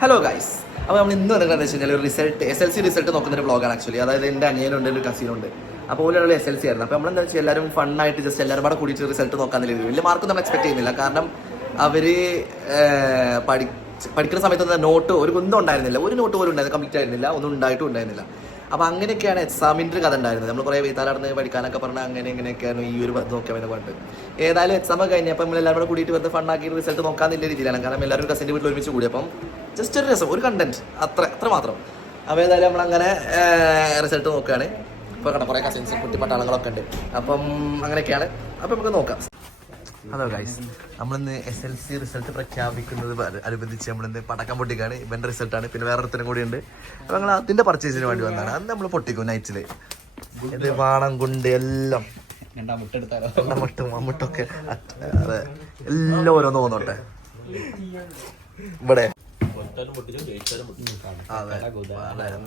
Hello guys, അപ്പോൾ നമ്മൾ ഇന്ന് നടക്കുന്നത് വെച്ച് കഴിഞ്ഞാൽ ഒരു റിസൾട്ട് SLC റിസൾട്ട് നോക്കുന്ന ഒരു വ്ളോഗാണ് ആക്ച്വലി. അതായത് എൻ്റെ അനിയനുണ്ട്, ഒരു കസിനുണ്ട്. അപ്പോൾ ഓരോ SLC ആയിരുന്നു. അപ്പോൾ നമ്മളെന്താ വെച്ചാൽ എല്ലാവരും ഫണ്ണായിട്ട് ജസ്റ്റ് എല്ലാവരും കൂടെ കൂടിയിട്ട് റിസൾട്ട് നോക്കാൻ വലിയ മാർക്ക് നമ്മൾ എക്സ്പെക്ട് ചെയ്യുന്നില്ല. കാരണം അവർ പഠിക്കുന്ന സമയത്ത് നോട്ട് ഒരു ഒന്നും ഉണ്ടായിരുന്നില്ല, ഒരു നോട്ട് പോലും ഉണ്ടായിരുന്നില്ല, കംപ്ലീറ്റ് ആയിരുന്നില്ല, ഒന്നും ഉണ്ടായിട്ടും ഉണ്ടായിരുന്നില്ല. അപ്പോൾ അങ്ങനെയൊക്കെയാണ് എക്സാമിൻ്റെ കഥ ഉണ്ടായിരുന്നത്. നമ്മൾ കുറേ വീട്ടാലടന്ന് പഠിക്കാനൊക്കെ പറഞ്ഞാൽ അങ്ങനെയൊക്കെയാണ് ഈ ഒരു നോക്കിയാൽ വേണ്ടി പറഞ്ഞിട്ട്. ഏതായാലും എക്സാം കഴിഞ്ഞപ്പോൾ നമ്മളെല്ലാവരും കൂടെ കൂടിയിട്ട് വെറുതെ ഫണ്ണാക്കി റിസൾട്ട് നോക്കാമെന്നുള്ള രീതിയിലാണ്. കാരണം എല്ലാവരും കസിൻ്റെ വീട്ടിൽ ഒരുമിച്ച് കൂടി, അപ്പം ജസ്റ്റ് ഒരു രസം, ഒരു കണ്ടന്റ്, അത്ര മാത്രം. അപ്പോൾ ഏതായാലും നമ്മളങ്ങനെ റിസൾട്ട് നോക്കുകയാണ്. ഇപ്പോൾ കണ്ട കുറേ കസിൻസ് കുട്ടിപ്പട്ടാളങ്ങളൊക്കെ ഉണ്ട്. അപ്പം അങ്ങനെയൊക്കെയാണ്. അപ്പം നമുക്ക് നോക്കാം. ഹലോ ഗൈസ്, നമ്മളിന്ന് SLC റിസൾട്ട് പ്രഖ്യാപിക്കുന്നത് അനുബന്ധിച്ച് നമ്മളിന്ന് പടക്കം പൊട്ടിക്കാണ്. ഇവൻ്റെ റിസൾട്ടാണ്. പിന്നെ വേറെ ഒരുത്തനും കൂടി ഉണ്ട്. അപ്പോൾ ഞങ്ങൾ അതിൻ്റെ പർച്ചേസിന് വേണ്ടി വന്നതാണ്. അത് നമ്മൾ പൊട്ടിക്കും നൈറ്റിൽ. ഇത് വാണം കൊണ്ട് എല്ലാം മമ്മൂട്ടൊക്കെ അതെ എല്ലാം ഓരോന്ന് തോന്നോട്ടെ. ഇവിടെ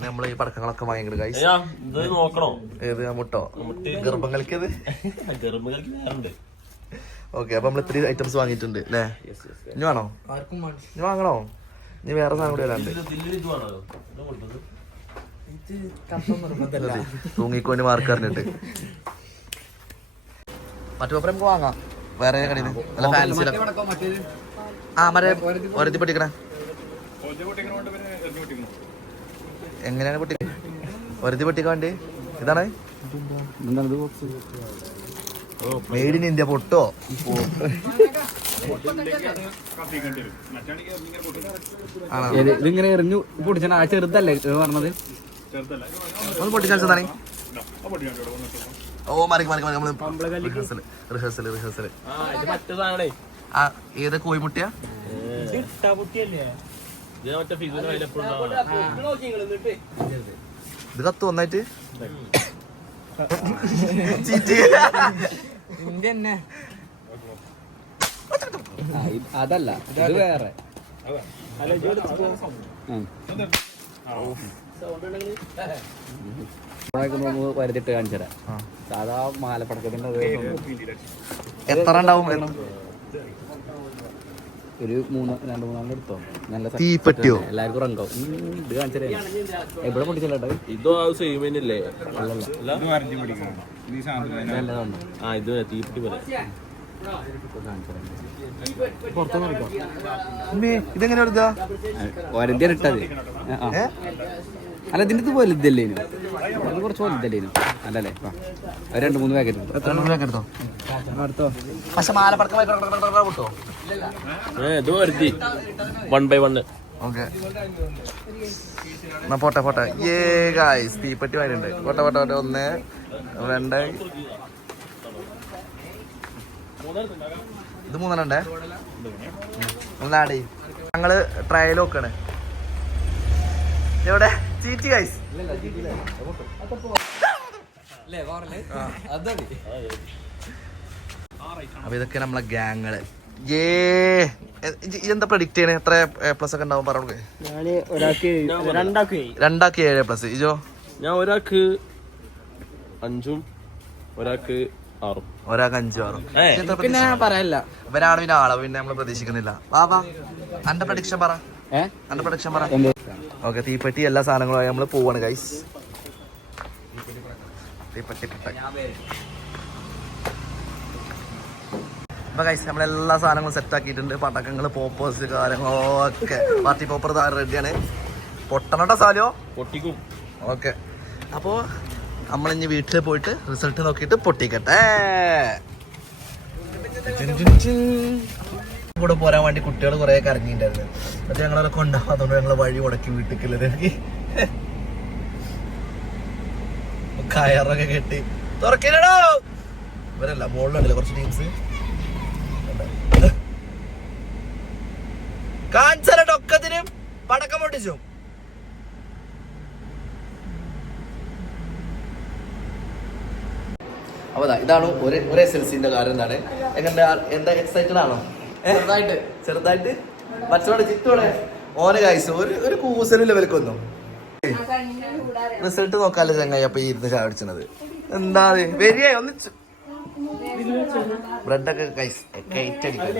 നമ്മൾ ഈ പടക്കങ്ങളൊക്കെ വാങ്ങിക്കണ ഗൈസ്. ഏത് മുട്ടോ ഗർഭം കളിക്കത്? ഓക്കെ, അപ്പൊ നമ്മൾ 3 ഐറ്റംസ് വാങ്ങിയിട്ടുണ്ട് അല്ലേ? ഇനി വേണോ? ഇനി വാങ്ങണോ? ഇനി വേറെ സാധനം കൂടി വരാണ്ട്. തൂങ്ങിക്കോന് മാർക്ക് അറിഞ്ഞിട്ട് മറ്റു പേപ്പർ നമുക്ക് വാങ്ങാം വേറെ കടയിൽ നിന്ന്. നല്ല ഫാൻസി മറ്റേ ഒരത്തി പൊട്ടിക്കണ എങ്ങനെയാണ് പൊട്ടിക്ക? ഒരത്തി പൊട്ടിക്കാൻ വേണ്ടി ഇതാണ് മെയ്ഡ് ഇൻ ഇന്ത്യ പൊട്ടോ. ഇതിങ്ങനെ എറിഞ്ഞു പൊട്ടിച്ചാ ചെറുതല്ലേ പറഞ്ഞത്? ഒന്ന് പൊട്ടിച്ചാൽ ഓ മാറി റിഹേഴ്സൽ ഏത് കോഴിമുട്ടിയാ? ഇത് കത്ത് വന്നായിട്ട് അതല്ല, ഇത് വേറെ. വരുത്തിട്ട് കാണിച്ചരാ. സാധാ മാലപ്പടക്കത്തിന്റെ എത്ര ഉണ്ടാവും? ഒരു 2-3 എടുത്തോ. നല്ല തീപ്പെട്ടിയോ? എല്ലാവർക്കും റങ്കാവും. ഇത് കാണിച്ചരാ. എവിടെ പൊട്ടിച്ചല്ലേ ഇതോ സെയിമല്ലേ? ഇത് തീപ്പെട്ടി പോലെ ഇതെങ്ങനെ എടുത്താ? ഒരന്തിയാണ് ഇട്ടത്. അല്ല, ഇതിന്റെ ഇത് വലുതല്ലേനു, അത് കുറച്ച് വലുതല്ലേനു. അല്ലല്ലേ? 2-3 പാക്കറ്റ് എടുത്തോ. പക്ഷെ മാലപ്പടക്കം കിട്ടോ? ഇത് വരുത്തി 1/1. ഓക്കെ, എന്നാ പോട്ടെ. ഏ ഗായ്സ്, തീപ്പെട്ടി വാങ്ങിട്ടുണ്ട്. പോട്ടെ 1 2 ഇത് 3 3 ഞങ്ങള് ട്രയൽ നോക്കാണ്. എവിടെ ചീറ്റി ഗൈസ്? അപ്പൊ ഇതൊക്കെ നമ്മളെ ഗ്യാങ്ങള്. എന്താ പ്രഡിക്റ്റ് ചെയ്യണേ? എത്ര A+ ഒക്കെ ഉണ്ടാവും പറഞ്ഞു? 2 7+ ഇജോ? ഞാൻ ഒരാൾക്ക് 5ഉം ഒരാൾക്ക് 6ഉം. ഒരാൾക്ക് 5 6. പിന്നെ പറയാനില്ല. ഇവരാണ് പിന്നെ ആളെ പിന്നെ നമ്മള് പ്രതീക്ഷിക്കുന്നില്ല. വാ അന്റെ പ്രഡിക്ഷൻ പറ. ഓക്കെ, തീപ്പെട്ടി എല്ലാ സാധനങ്ങളും നമ്മള് പോവാണ് ഗൈസ്. തീപ്പെട്ടി അപ്പൊ ഗൈസ് നമ്മളെല്ലാ സാധനങ്ങളും സെറ്റ് ആക്കിയിട്ടുണ്ട്. പടക്കങ്ങള്, പോപ്പേഴ്സ്, കാര്യങ്ങളൊക്കെ. പാർട്ടി പോപ്പർ റെഡിയാണ്. പൊട്ടണോട്ടോ സാലോ? പൊട്ടിക്കും. ഓക്കെ, അപ്പോ നമ്മളിഞ്ഞ് വീട്ടിൽ പോയിട്ട് റിസൾട്ട് നോക്കിയിട്ട് പൊട്ടിക്കട്ടെ. കൂടെ പോരാൻ വേണ്ടി കുട്ടികൾ കുറെ കറങ്ങിയിട്ടുണ്ടായിരുന്നു. പക്ഷെ ഞങ്ങളെ കൊണ്ടുപോകാൻ അതുകൊണ്ട് ഞങ്ങളെ വഴി മുടക്കി വീട്ടിൽ കയറൊക്കെ കെട്ടി തുറക്കില്ലടോ. ഇവരല്ല, മുകളിലുണ്ടല്ലോ കുറച്ച് ടീംസ്. കാണിച്ചാലോ ഒക്കത്തിനും പടക്കം പൊട്ടിച്ചു. അപ്പൊ ഇതാണ് ഒരു SLCന്റെ കാര്യം. എന്താണ് എന്താ എക്സൈറ്റഡ് ആണോ? ചെറുതായിട്ട് മറ്റോടെ ചിത്തോടെ ഓനെ കായ്സ് ഒരു കൂസലും ലെവൽക്കൊന്നും റിസൾട്ട് നോക്കാല്ലോ ചങ്ങായി. അപ്പൊ ഇരുന്ന് ചാടിച്ചത് എന്താ വരികയെ ഒന്നിച്ചു ബ്രെഡൊക്കെ കയറ്റടിക്കും.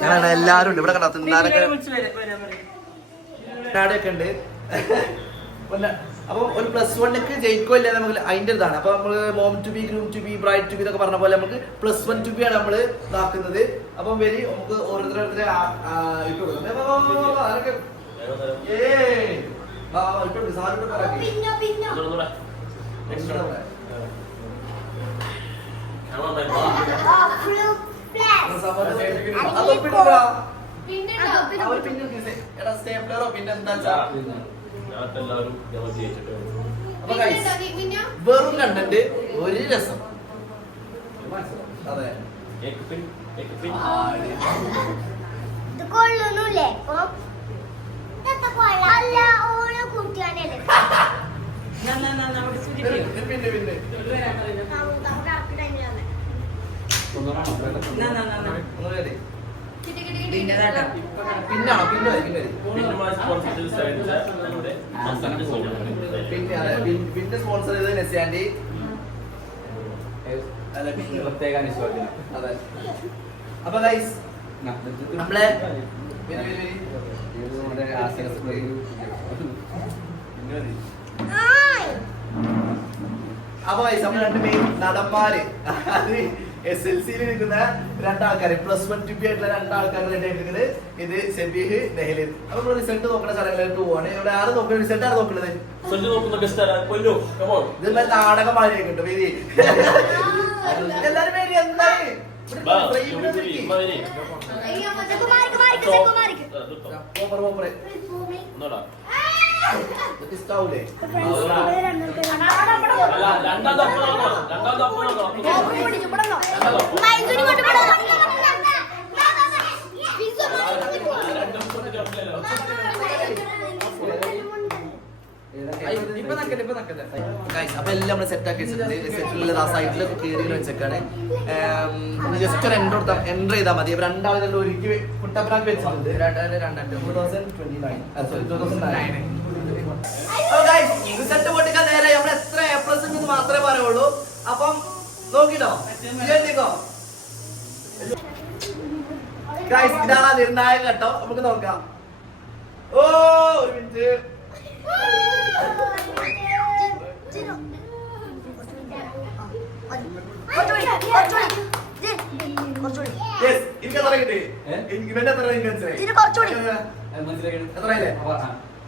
ഞങ്ങളാണ് എല്ലാരും ഉണ്ട് ഇവിടെ. കണ്ടാ തിന്നാനൊക്കെ ഒക്കെ ഉണ്ട്. അപ്പൊ ഒരു +1 ജയിക്കോ ഇല്ല നമുക്ക് അതിന്റെ ഇതാണ്. അപ്പൊ നമ്മള് mom to be, groom to be, bride to be എന്നൊക്കെ പറഞ്ഞ പോലെ നമുക്ക് +1 ടു ബി ആണ് നമ്മള് ഇതാക്കുന്നത്. അപ്പം വരി നമുക്ക് ഓരോരുത്തരെ ഇട്ട് കൊടുക്കാം. വെറും കണ്ടിട്ട് ഒരു രസം. അതെ കൊള്ളൊന്നുമില്ലേ? അല്ല ഓരോ കൂട്ടിയാനല്ലേ പിന്നാണോ പിന്നെ സ്പോൺസർ ചെയ്തത് നെസ്യാൻഡി. അതെ അപ്പൊ ഗൈസ് നമ്മളെ അപ്പൊ ഗൈസ് നമ്മൾ 2 മെയിൻ നടന്മാര്, അത് SLC-യിൽ നിൽക്കുന്ന 2 ആൾക്കാര്, +1 ടു ബി ആയിട്ടുള്ള 2 ആൾക്കാർ റെഡിയായിട്ടിരിക്കുന്നത്. ഇത് സെബീഹ്, നെഹ്ലിൻ. അപ്പൊ നമ്മൾ റിസൾട്ട് നോക്കുന്ന ചടങ്ങിലേക്ക് പോവാണ്. ഇവിടെ ആര് നോക്കുന്നത്? റിസൾട്ട് ആണ് നോക്കുന്നത്. ഇത് നാടകം മാതിരി കിട്ടും. വേദി എല്ലാരും വേദി എന്തായി അപ്പൊ എല്ലാം നമ്മള് സെറ്റ് ആക്കി വെച്ചിട്ടുണ്ട്. സെറ്റിലുള്ള ആ സൈഡിലൊക്കെ കയറി വെച്ചേക്കാണ്. ജസ്റ്റ് ഒരു എൻട്രി ചെയ്താൽ മതി. 2 ആളുകൾ ഒരുക്കി കുട്ടപ്പനാക്കി വെച്ചിട്ടുണ്ട്. 2009 റിസൾട്ട് പൊട്ടിക്കാൻ നേരെ നമ്മൾ എത്ര A+ എന്ന് മാത്രമേ പറയുള്ളൂ. അപ്പം നോക്കിട്ടോ, ഇതാണ് നിർണായക ഘട്ടം. നമുക്ക് നോക്കാം. ഓ ഒരു മിനിറ്റ്.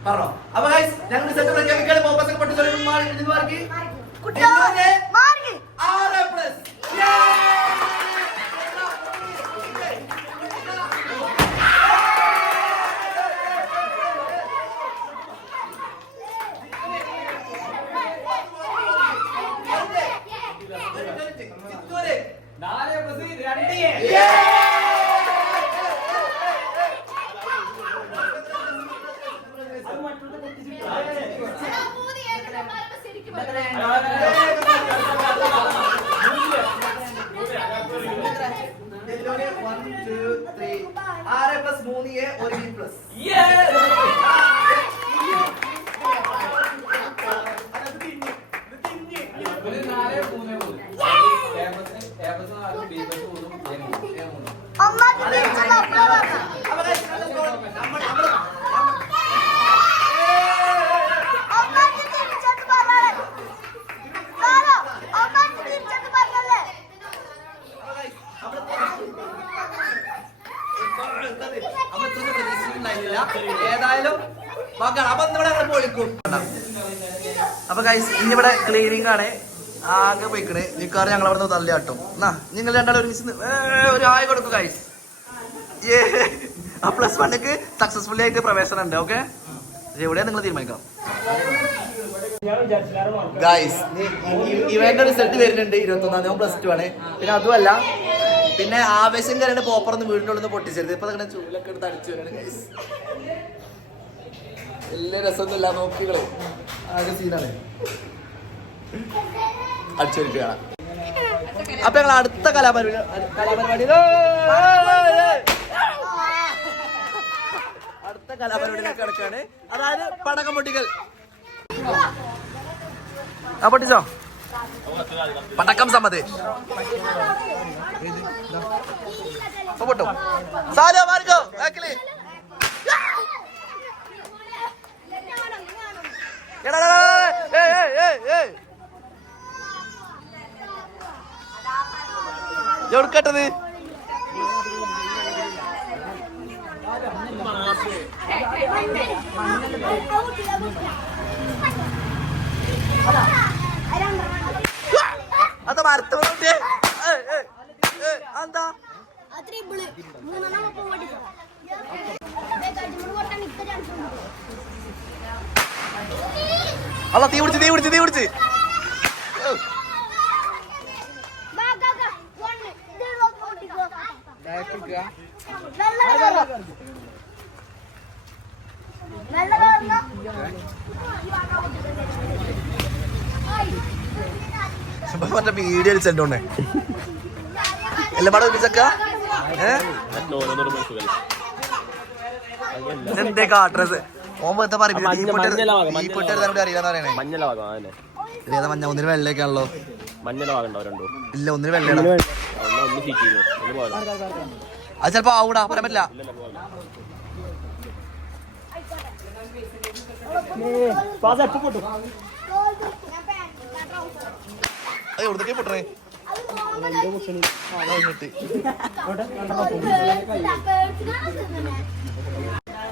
പറഞ്ഞോ. അപ്പൊ ഞങ്ങൾ റിസൾട്ട് പ്രഖ്യാപിക്കാൻ ഫോക്കസ് പൊട്ടിച്ചോളി. ഏതായാലും അപ്പൊ ഗൈസ് ഇന്നിവിടെ ക്ലീനിങ് ആണ്. ആകെ പോയിക്കണ്. നിക്കാറ് ഞങ്ങൾ അവിടെ നിന്ന് തള്ളിയാട്ടോ. എന്നാ നിങ്ങൾ രണ്ടാളും ഒരു ആയ കൊടുക്കും ഗൈസ്. ആ +1 സക്സസ്ഫുള്ളി ആയിട്ട് പ്രവേശനം ഉണ്ട്. ഓക്കെ, എവിടെയാ നിങ്ങൾ തീരുമാനിക്കാം. ഗൈസ് ഇവന്റെ റിസൾട്ട് വരുന്നുണ്ട് 21-ാം തീയതി. +2 ആണ്. പിന്നെ അതുമല്ല, പിന്നെ ആവേശം കയറിയുടെ പോപ്പറൊന്ന് വീടിൻ്റെ ഉള്ളിൽ നിന്ന് പൊട്ടിച്ചരുത്. ഇപ്പൊ അങ്ങനെ ചൂലൊക്കെ എടുത്ത് അടിച്ചു വരാണ് ഗൈസ്. വലിയ രസമൊന്നുമില്ല. നോക്കികള് ആകെ സീനാണ്. അടിച്ചു വരിട്ട് കാണാം. അപ്പൊ ഞങ്ങൾ അടുത്ത കലാപരിപാടി അടുത്ത കലാപരിപാടിയിലേക്ക് കിടക്കാണ്. അതായത് പടക്കം പൊട്ടിക്കൽ. ആ പൊട്ടിച്ചോ പടക്കം സമ്മതി പൊട്ടും. സാലോ മാർഗോ ബാക്കില് എവിടുക്കട്ടത് അതാ മരത്തോണ്ട് എന്താ അല്ല തീ പിടിച്ച് മറ്റേ വീഡിയോ അടിച്ചോണ്ടേ എല്ലാം പാടെ ഒരുമിച്ചക്ക എന്തേ കാട്രസ് ഓൻ വെറുതെ പറയും അറിയാന്ന് പറയണേ ഏതാ മഞ്ഞ ഒന്നിന് വെള്ളയൊക്കെയാണല്ലോ ഇല്ല ഒന്നിന് വെള്ളയാണ് അത് ചിലപ്പോ ആവൂടാ പറയാൻ പറ്റില്ല എവിടത്തേക്ക് പൊട്ടണേ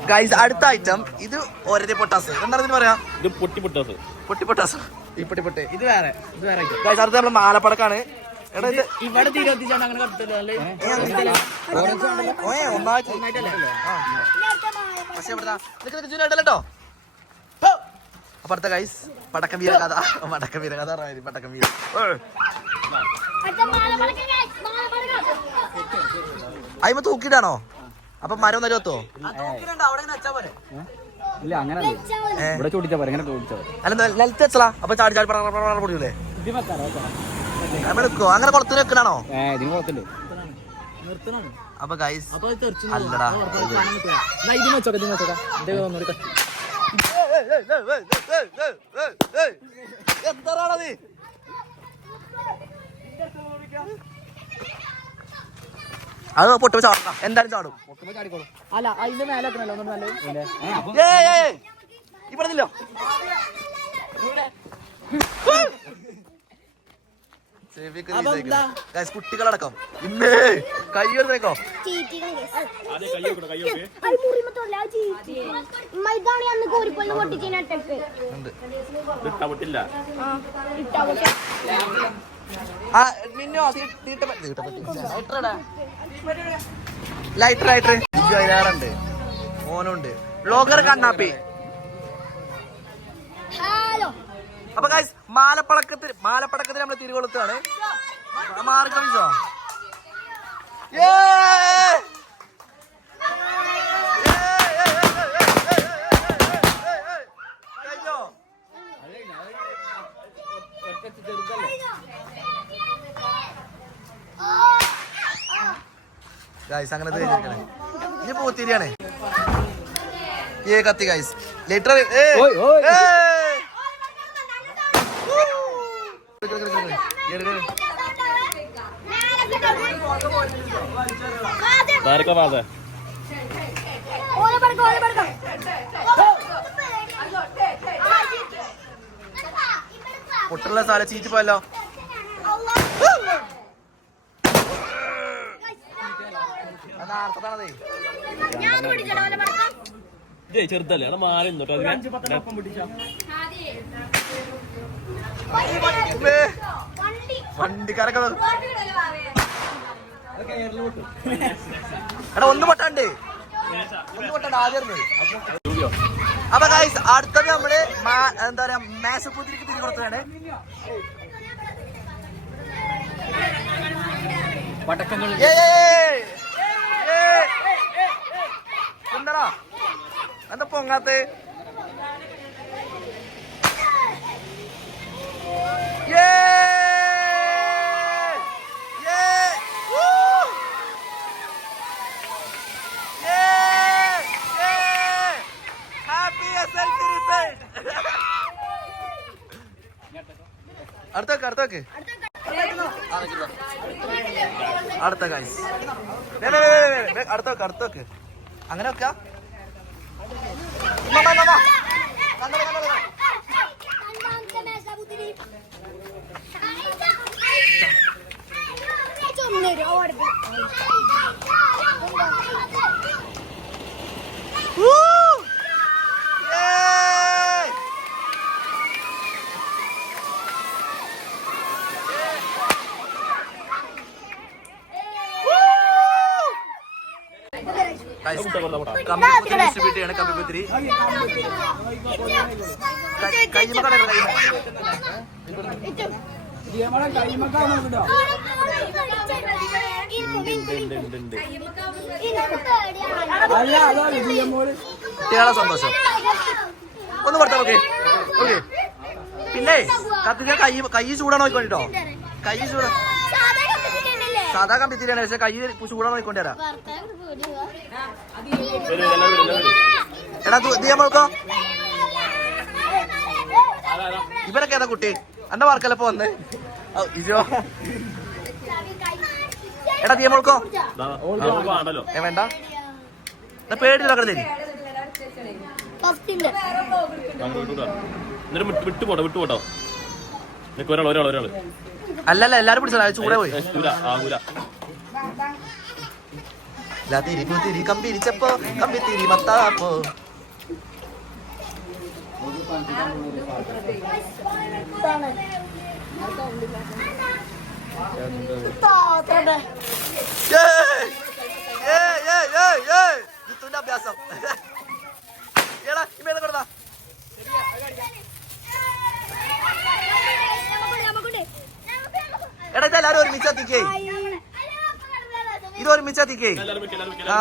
ഗൈസ് അടുത്ത ഐറ്റം ഇത് ഒരേ പൊട്ടാസ് എന്താണ് ഇതിന് പറയാ ഇത് പൊട്ടിപ്പൊട്ടാസ് ഈ പൊട്ടിപ്പൊട്ടെ ഇത് വേറെ ഗൈസ് അടുത്ത നമ്മള് മാലപ്പടക്കാണ് എടാ ഇത് ഇവിടെ തീരുമാനിച്ചാണ് അങ്ങനെ കത്തില്ല പക്ഷെ കേട്ടോ അപ്പൊ അടുത്ത ഗൈസ് പടക്കം വീരകഥ പടക്കം വീര അയിമ തൂക്കിട്ടാണോ അപ്പൊ മരം ഒന്നും എത്തോ ഇല്ല അങ്ങനെ ഇവിടെ ചോദിച്ചാ പോലെ ഇങ്ങനെ ചോദിച്ചാ അല്ല നിലത്ത് വെച്ചലാ അപ്പൊ ചാടി പൊടിയൂലേ എടുക്കോ അങ്ങനെ കുളത്തിന് വെക്കണാണോ ഇതിന് കുളത്തില്ലേ അപ്പൊ ഗൈസ് അല്ലടാ എന്താണത് അത് പൊട്ടുമ്പോ ചാടണം എന്തായാലും ചാടും അല്ല അതിന്റെ മേലെ ഇവിടെല്ലോ കുട്ടികളടക്കം ഇന്നേ കയ്യോക്കോ ലൈറ്റർ ഉണ്ട് ഓനുണ്ട് ബ്ലോഗർ കണ്ണാപ്പി അപ്പൊ ഗൈസ് മാലപ്പടക്കത്തിൽ നമ്മള് തിരുകൊളുത്താണ് മാറിക്കളിച്ചോ ഗൈസ് അങ്ങനെ ഇനി പൂത്തിരിയാണ് കത്തി ഗൈസ് ലിറ്റർ പൊട്ടുള്ള സ്ഥലം ചീറ്റി പോയല്ലോ ചെറുതല്ലേ അത് മാറി വണ്ടിക്കാരൊക്കെ എടാ ഒന്ന് പൊട്ടാണ്ട് ആദ്യം അപ്പൊ ഗൈസ് അടുത്തത് നമ്മള് എന്താ പറയാ മേശപ്പൂത്തിരിക്ക് തിരികൊടുത്തതാണ് പടക്കങ്ങൾ എന്താ എന്താ പൊങ്ങാത്ത അടുത്ത ഗൈസ് അടുത്തൊക്കെ അങ്ങനെ വെക്ക കമ്പിപ്പുത്തിരി ഡിസ്ട്രിബ്യൂട്ട് ചെയ്യണം. കമ്പിപ്പുത്തിരി കുട്ടികളെ സന്തോഷം ഒന്ന് കൊടുത്താ ഓക്കെ ഓക്കെ. പിന്നെ കത്തിച്ച കൈ ചൂടാണ് നോക്കിക്കൊണ്ടിട്ടോ. കൈ ചൂടാ സാധാ കമ്പിത്തിരിയാണ് പക്ഷെ കൈ ചൂടാണ് നോക്കിക്കൊണ്ടുവരാം. എടാ ദിയമോൾക്കോ ഇവരൊക്കെ ഏതാ കുട്ടി? എന്റെ വർക്കല്ലപ്പോ വന്ന് ഇജോ. എടാ ദിയമോൾക്കോ വേണ്ട പേടി തരി. വിട്ടുപോട്ടോ ഒരാള് അല്ലല്ല എല്ലാരും പിടിച്ചോ ചൂടെ പോയി. തിരി കമ്പിരിച്ചപ്പോ കമ്പിത്തിരി മത്താപ്പോ ജിത്തുന്റെ അഭ്യാസം. എടാ ഇമേലെ കൊടുത്താ എടാ ഇതെല്ലാരും ഒരുമിച്ചെത്തിക്കേ. ഇത് ഒരുമിച്ചെത്തിക്കേ. ആ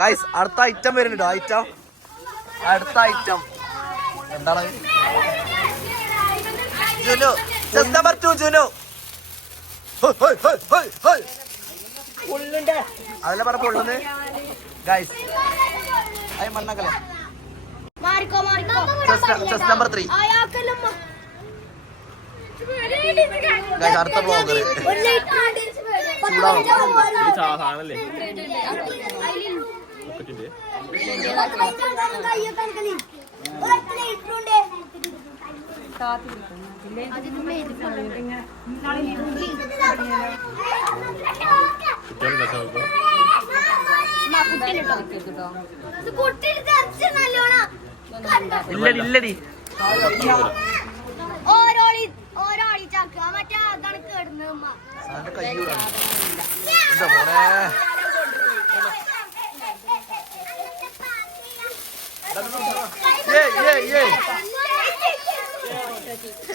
ഗൈസ് അടുത്ത ഐറ്റം വരുന്നുണ്ടോ? അടുത്ത ഐറ്റം എന്താണ്? Junu chess number 2 Junu. അതല്ലേ പറഞ്ഞ പൊള്ളുന്ന് ഗൈസ്. അത് മണ്ണക്കല്ലേ ചെസ് നമ്പർ 3 ഗൈസ്. അടുത്ത ബ്ലോഗർ സാധനല്ലേ ഇല്ലടി ഓരോളി ചാക്കുക മറ്റേ അതാണ് കേടുന്നത്.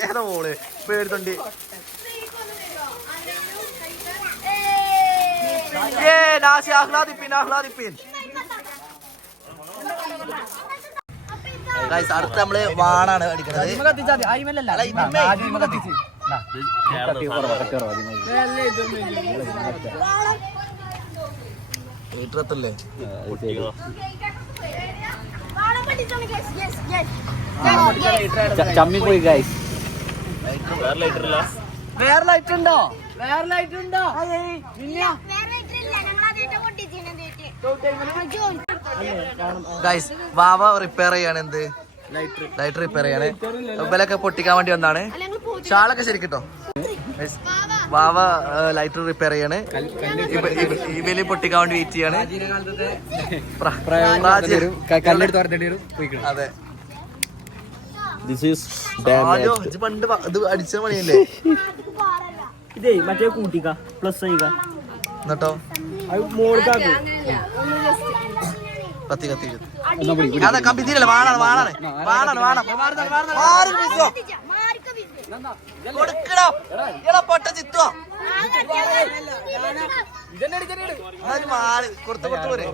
ഏതാ മോള് പേടുന്നുണ്ട്. ആഹ്ലാദിപ്പിൻ. അടുത്ത് നമ്മള് വാണാണ് അടിക്കുന്നത്. വീട്ടിലെത്തല്ലേ ചമ്മി പോയി ഗൈസ്. വേറെ ലൈറ്റ് ഉണ്ടോ? ഗൈസ് വാവ റിപ്പയർ ചെയ്യാണ്. എന്ത് ലൈറ്റ് റിപ്പയർ ചെയ്യാണ്. ഇവലൊക്കെ പൊട്ടിക്കാൻ വേണ്ടി വന്നാണ്. ഷാളൊക്കെ ശരിക്കിട്ടോ. വാവ ലൈറ്റ് റിപ്പയർ ചെയ്യാണ്. ഇവല് പൊട്ടിക്കാൻ വേണ്ടി വെയിറ്റ് ചെയ്യാണ്. അതെ പണ്ട് ഇത് അടിച്ച പണിയല്ലേ ഇതേ മറ്റേ കൂട്ടിക്ക പ്ലസ് എന്നിട്ടോ കത്തി അതെ കമ്പിത്തിരല്ലേ കൊടുക്കണോ പൊട്ട ചിത്തോ കൊടുത്തു പോരെ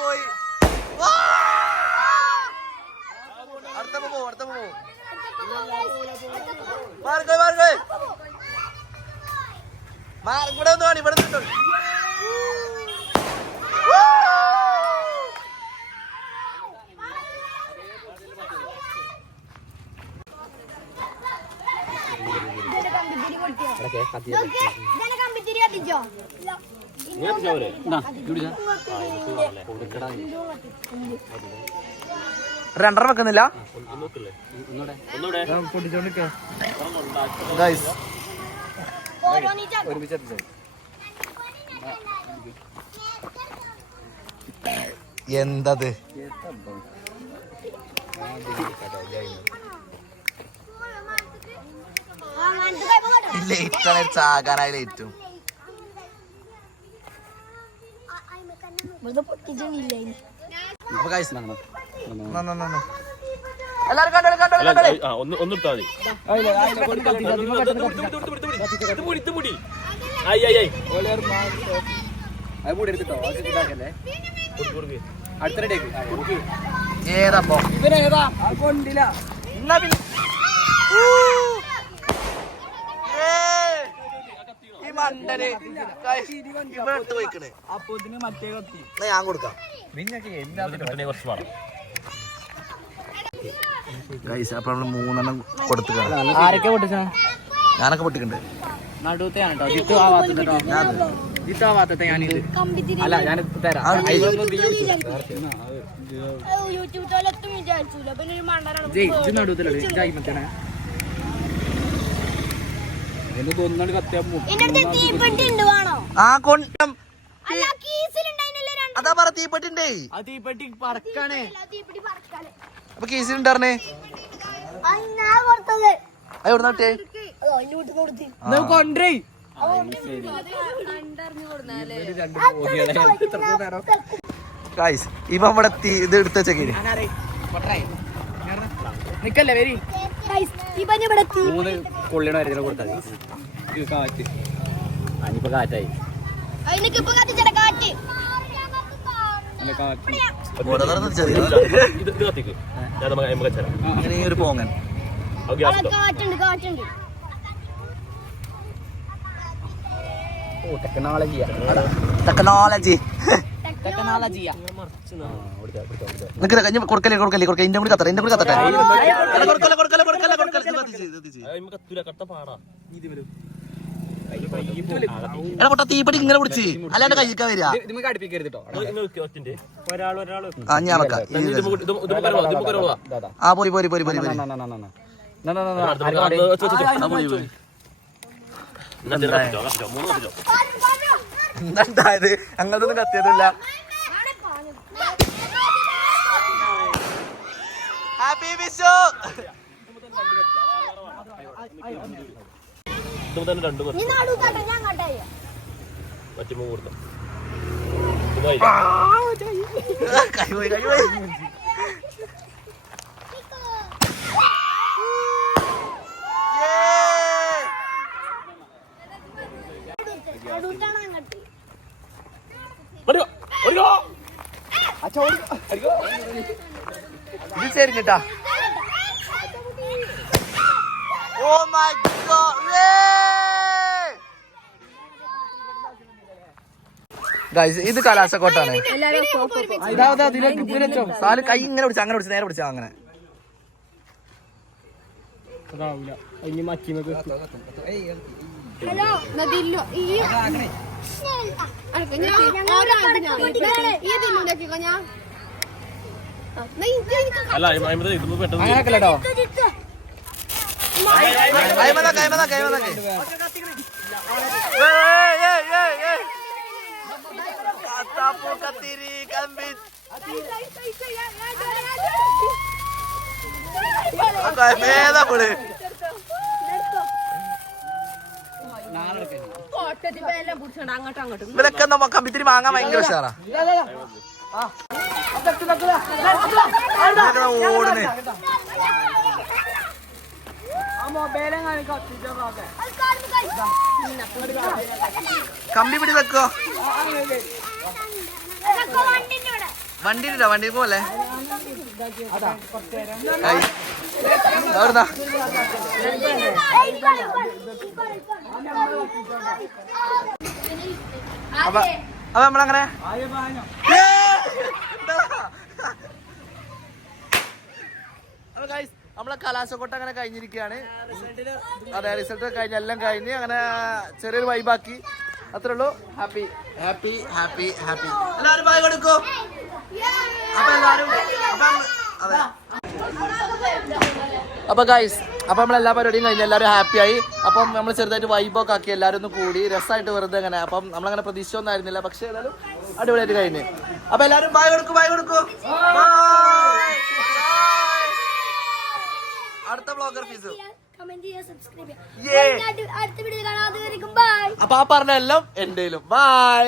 പോയി. അടുത്തപ്പോ പോ ഇവിടെ ഒന്ന് കാണി ഇവിടെ നിട്ടോ. രണ്ടെണ്ണം വെക്കുന്നില്ല ഗൈസ് എന്തത് ലേറ്റാണ് ചാകാനായി ലേറ്റും അപ്പൊ ഗൈസ് എല്ലാരും കണ്ടോളി ഒന്നിട്ടാ മതി ഏതപ്പോ കൊണ്ടില്ല ഈ മണ്ടന് ഇവിടെ എടുത്ത് പോയിക്കണേ അപ്പൊ ഇതിന് മറ്റേ കത്തി ഞാൻ കൊടുക്കാം കുറച്ച് പാടാം ഗൈസ് അപ്പൊ നമ്മള് 3 എണ്ണം കൊടുത്തു ആരൊക്കെ പൊട്ടിച്ചാ ഞാനൊക്കെ പൊട്ടിക്കണ്ട് നടുവത്തെയാണ് കേട്ടോ ജിത്തു ആ ഭാഗത്ത് കേട്ടോ ജിത്തു ആ ഭാഗത്തെ ഞാനിത് അല്ല ഞാൻ തരാം നടുവത്തിലുണ്ട് ജൈമത്തേനെ എന്നിട്ട് ഒന്നാണ് കത്തിയാ ആ കൊണ്ടം അതാ പറ തീപ്പെട്ടിണ്ടേ ആ തീപ്പെട്ടി പറക്കാണേ അപ്പൊ കേസിലുണ്ടായിരുന്നേ എവിടുന്ന കിട്ടേ കൊണ്ടേ ഗൈസ് ഇവ ഇവിടെ ഇത് എടുത്ത് വെച്ചേക്കിന് നിക്കല്ലേ വരി 3 കൊള്ളിയുടെ വരെ കൊടുത്താൽ കാറ്റ് അനിപ്പോ കാറ്റായി അങ്ങനെ ഒരു പോങ്ങൻ ടെക്നോളജി കൊടുക്കല്ലേ ഇന്റെ കൂടി കത്തട്ടെ എടാ പൊട്ട തീപ്പെട്ടി ഇങ്ങനെ പിടിച്ച് അല്ലാണ്ട് കഴിക്കാൻ വരിക ഞാൻ വെക്കാം ആ പോരി എന്തായത് അങ്ങനത്തൊന്നും കത്തിയതില്ല ഹാപ്പി വിഷു രണ്ട് മറ്റു മുഹൂർത്തം ഇത് ചേരുന്നിട്ടാ ഓ മൈ ഗോഡ് ഗൈസ് ഇത് കലാശക്കോട്ടാണ് സാല് കൈ ഇങ്ങനെ പിടിച്ച അങ്ങനെ പിടിച്ച നേരെ പിടിച്ച അങ്ങനെ അല്ല ഇതൊന്നും പെട്ടെന്ന് അങ്ങനെയൊക്കെല്ലോ ഇവരൊക്കെ നമ്മ കമ്പിത്തിരി വാങ്ങാൻ ഭയങ്കര ഉഷാറാ ഓടുന്നേ കമ്പി പിടി വെക്കോ വണ്ടി പോലെ അപ്പൊ നമ്മളങ്ങനെ നമ്മളെ കലാശക്കൊട്ട അങ്ങനെ കഴിഞ്ഞിരിക്കുകയാണ്. അതെ, റിസൾട്ട് കഴിഞ്ഞ് എല്ലാം കഴിഞ്ഞ് അങ്ങനെ ചെറിയൊരു വൈബാക്കി. അത്രേ ഉള്ളൂ. Happy happy happy happy. എല്ലാവരും ബൈ കൊടുക്കൂ. അപ്പൊ എല്ലാവരും അതെ. അപ്പൊ ഗൈസ്, അപ്പൊ നമ്മളെല്ലാ പരിപാടിയും കഴിഞ്ഞ് എല്ലാവരും ഹാപ്പി ആയി. അപ്പം നമ്മൾ ചെറുതായിട്ട് വൈബൊക്കെ ആക്കി എല്ലാവരും ഒന്ന് കൂടി രസമായിട്ട് വെറുതെ അങ്ങനെ. അപ്പം നമ്മളങ്ങനെ പ്രതീക്ഷ ഒന്നും ആയിരുന്നില്ല, പക്ഷെ ഏതായാലും അടിപൊളിയായിട്ട് കഴിഞ്ഞ്. അപ്പൊ എല്ലാവരും ബൈ കൊടുക്കൂ, ബൈ കൊടുക്കൂ. അടുത്ത ബ്ലോഗർ ഫീസ് അടുത്ത വീഡിയോ കാണാതെ ബൈ. അപ്പൊ ആ പറഞ്ഞ എല്ലാം എന്റെയിലും. ബൈ.